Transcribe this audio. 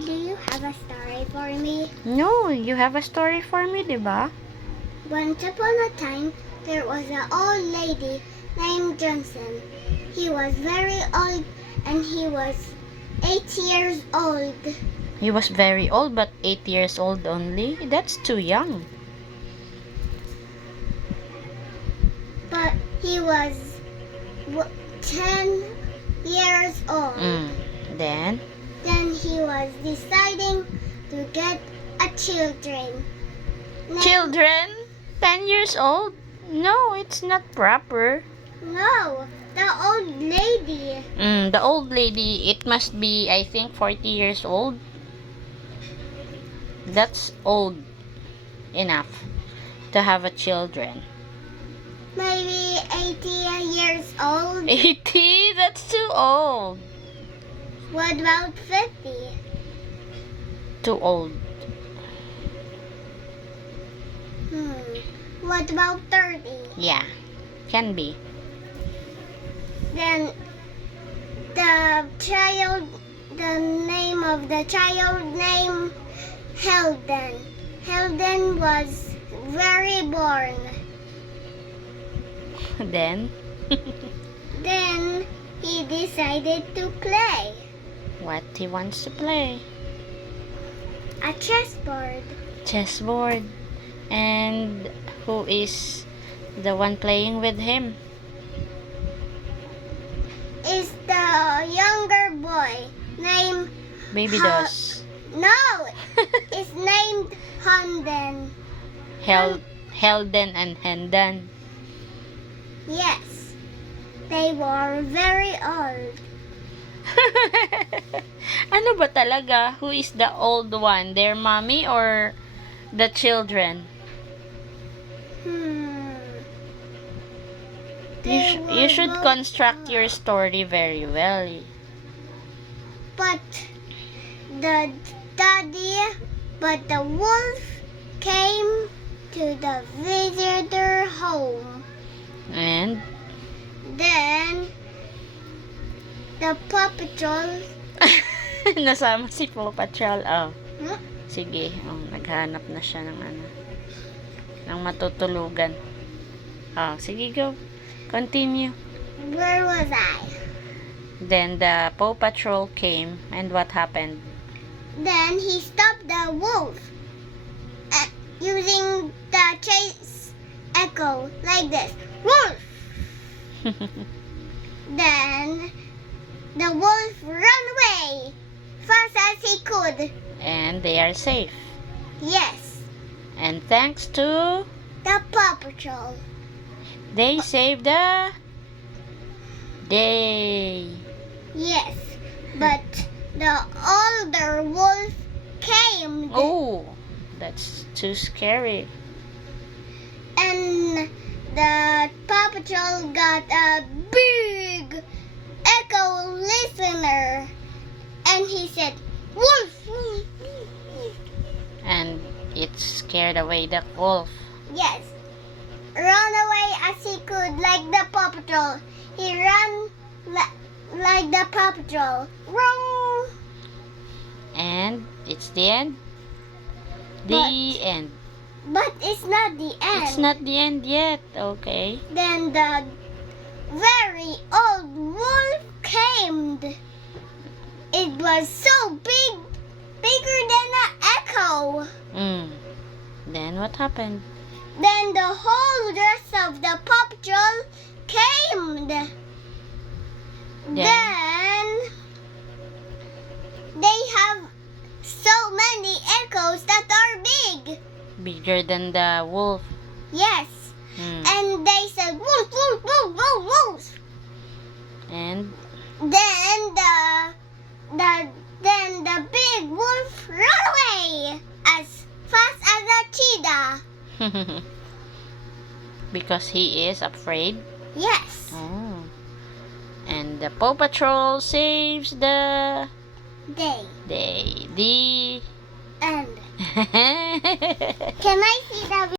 Do you have a story for me? No, you have a story for me, diba? Once upon a time, there was an old lady named Johnson. He was very old and he was 8 years old. He was very old, but 8 years old only. That's too young. But he was 10 years old. Then? Then he was deciding to get a children. Children? 10 years old? No, it's not proper. No, the old lady. The old lady, it must be, I think, 40 years old. That's old enough to have a children. Maybe 80 years old. 80? That's too old. What about 50? Too old. What about 30? Yeah, can be. Then the name of the child named Helden. Helden was very born. Then? Then he decided to play What he wants to play? a chessboard. Chessboard. And who is the one playing with him? Is the younger boy named Baby Dos. No, it's named Hunden. Helden and Hendan. Yes, they were very old. Ano ba talaga? Who is the old one? Their mommy or the children? You should construct your story very well. But the wolf came to the visitor home. And? Then the Paw Patrol. Nasama si Paw Patrol. Oh. Huh? Sige. Oh, naghanap na siya ng ng matutulugan. Oh, sige, go. Continue. Where was I? Then the Paw Patrol came, and what happened? Then he stopped the wolf using the chase echo like this. Wolf! Then the wolf ran away fast as he could. And they are safe. Yes, And thanks to the Paw Patrol. they saved the day. Yes, but the older wolf came. Oh, that's too scary. And the Paw Patrol got a big echo listener. And he said, wolf! Wolf, wolf." And it scared away the wolf. Yes. Run away as he could like the Paw Patrol. He ran like the Paw Patrol. Wrong! And it's the end. The end. But it's not the end. It's not the end yet. Okay. Then the very old wolf came. It was so big, bigger than an echo. Then what happened? Then the whole rest of the Paw Patrol came. Then they have so many echoes that are big. Bigger than the wolf. Yes. And they said wolf, wolf, wolf, wolf, wolf. And Then the big wolf ran away as fast as a cheetah. because he is afraid. Yes. Oh. And the Paw Patrol saves the Day. day. The And can I see the